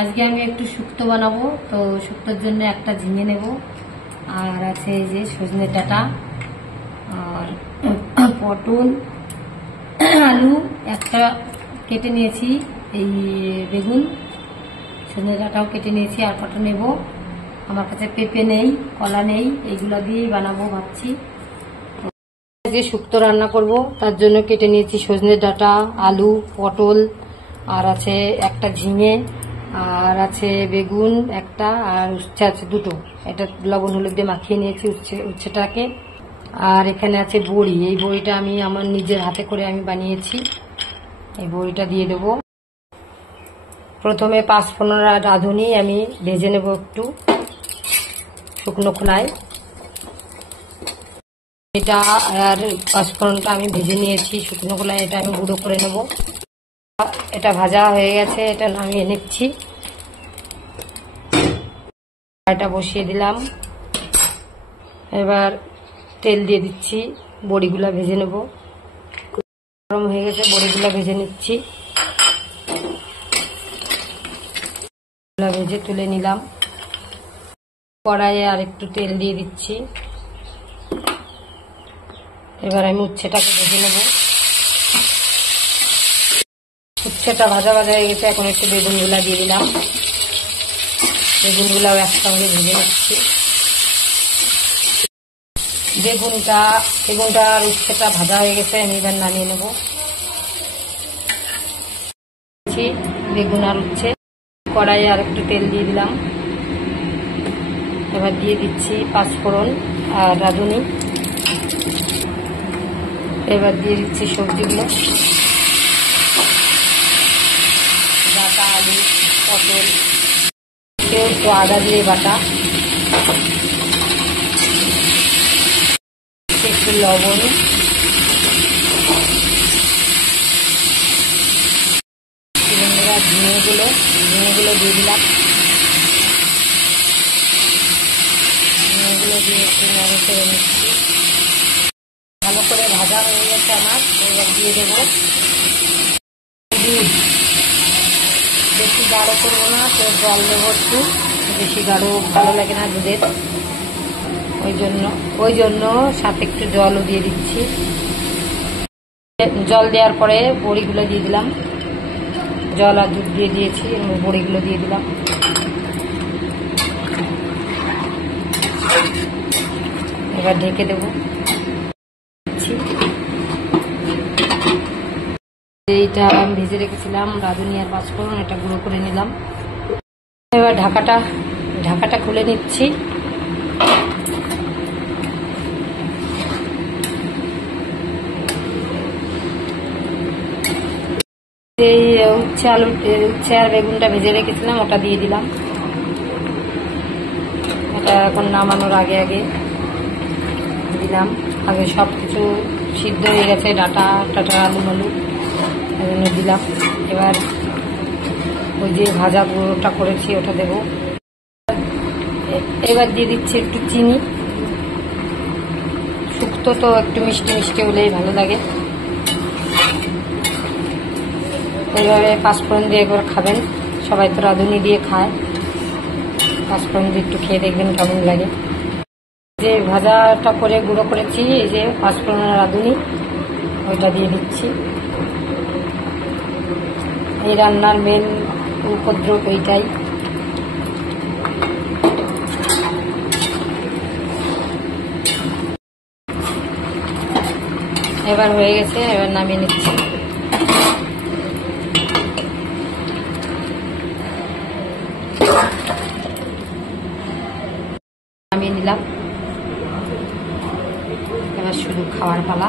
আজকে আমি একটু শুক্তো বানাবো। তো শুক্তোর জন্য একটা ঝিঙে নেব, আর আছে এই যে সজনে ডাঁটা, আর পটল, আলু একটা কেটে নিয়েছি, এই বেগুন, সজনে ডাঁটাও কেটে নিয়েছি, আর কটা নেব। আমার কাছে পেঁপে নেই, কলা নেই, এইগুলো দিয়েই বানাবো ভাবছি। যে শুক্তো রান্না করব তার জন্য কেটে নিয়েছি সজনে ডাঁটা, আলু, পটল, আর আছে একটা ঝিঙে, আর আছে বেগুন একটা, আর উচ্ছে আছে দুটো। এটা লবণ হলুদ দিয়ে মাখিয়ে নিয়েছি উচ্ছেটাকে। আর এখানে আছে বড়ি, এই বড়িটা আমি আমার নিজের হাতে করে আমি বানিয়েছি। এই বড়িটা দিয়ে দেব। প্রথমে 5-15 রাঁধুনি আমি ভেজে নেব একটু শুকনো খোলায়। এটা আর 5-15টা আমি ভেজে নিয়েছি শুকনো খোলায়, এটা আমি গুঁড়ো করে নেব। এটা ভাজা হয়ে গেছে, এটা নামিয়ে নিচ্ছি। এটা বসিয়ে দিলাম, এবার তেল দিয়ে দিচ্ছি, বড়িগুলা ভেজে নেব। গরম হয়ে গেছে, বড়িগুলা ভেজে নিচ্ছি। ভেজে তুলে নিলাম। কড়াইয়ে আর একটু তেল দিয়ে দিচ্ছি। এবার আমি উচ্ছেটাকে ভেজে নেব। উচ্ছেটা ভাজা ভাজা হয়ে গেছে, এখন একটু বেগুনগুলা দিয়ে দিলাম। বেগুনগুলাও একসঙ্গে ভেজে নিচ্ছি। বেগুনটা আর উচ্ছেটা ভাজা হয়ে গেছে, আমি এবার নামিয়ে নেব। বেগুন আর উচ্ছে, কড়াইয়ে আর একটু তেল দিয়ে দিলাম। এবার দিয়ে দিচ্ছি 5 ফোড়ন আর রাঁধুনি। এবার দিয়ে দিচ্ছি সবজিগুলো, ডাঁটা, আলু, পটল, একটু আদা দিয়ে বাটা, একটু লবণ, ঝিঙেগুলো দিয়ে দিলাম। ঝিঙেগুলো দিয়ে একটু নাড়ি করে নিচ্ছি। ভালো করে ভাজা হয়ে গেছে আমার। এবার দিয়ে দেবো দুধ। বেশি গাঢ় করবো না, তো জল দেবো একটু, বেশি গাঢ় ভালো লাগে না দুধের, ওই জন্য সাথে একটু জলও দিয়ে দিচ্ছি। জল দেওয়ার পরে বড়িগুলো দিয়ে দিলাম। জল আর দুধ দিয়ে দিয়েছি, বড়িগুলো দিয়ে দিলাম। এবার ঢেকে দেবো। এইটা আমি ভেজে রেখেছিলাম রাঁধুনি আর 5 ফোড়ন, এটা গুঁড়ো করে নিলাম। এবার ঢাকাটা খুলে নিচ্ছি। এই উচ্ছে আর বেগুনটা ভেজে রেখেছিলাম, ওটা দিয়ে দিলাম। এটা এখন নামানোর আগে দিলাম। আগে সব কিছু সিদ্ধ হয়ে গেছে, ডাঁটা, আলু এজন্য দিলাম। এবার ওই যে ভাজা গুঁড়োটা করেছি ওটা দেব। এবার দিয়ে দিচ্ছি একটু চিনি। শুক্তো তো একটু মিষ্টি মিষ্টি হলেই ভালো লাগে। এইভাবে 5 ফোড়ন দিয়ে একবার খাবেন, সবাই তো রাঁধুনি দিয়ে খায়। 5 ফোড়ন দিয়ে একটু খেয়ে দেখবেন কেমন লাগে। যে ভাজাটা করে গুঁড়ো করেছি, এই যে 5 ফোড়ন রাঁধুনি, ওইটা দিয়ে দিচ্ছি। এই রান্নার মেন উপদ্রব এইটাই। এবার হয়ে গেছে, এবার নামিয়ে নিচ্ছি। নামিয়ে নিলাম। এবার শুধু খাওয়ার পালা।